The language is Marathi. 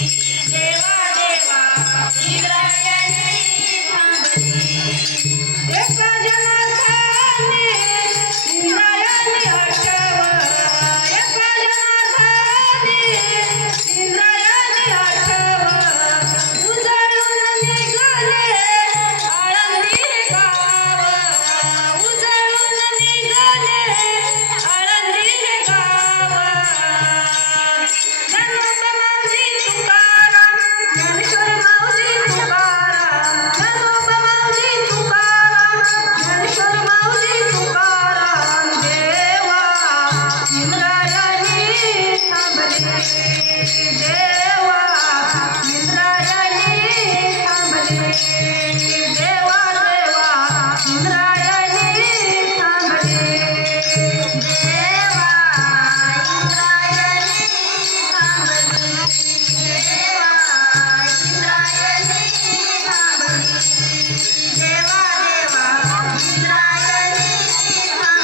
देवा देवा इंद्रायणी थांबली एका जनार्थाने इंद्रायणी हटव एका जनार्थाने इंद्रायणी हटव उजळून निघाले आळंदी गाव उजळून निघाले आळंदी गाव ज्ञानोबा माऊली तुकाराम ज्ञानेश्वर माऊली तुकाराम ज्ञानोबा माऊली तुकाराम ज्ञानेश्वर माऊली तुकाराम देवा इंद्रायणी थांबले देवा इंद्रायणी थांबले देवा देवा इंद्रायणी थांबले देवा इंद्रायणी थांबली देवा इंद्रायणी थांबली देवा देवा इंद्रायणी थांबली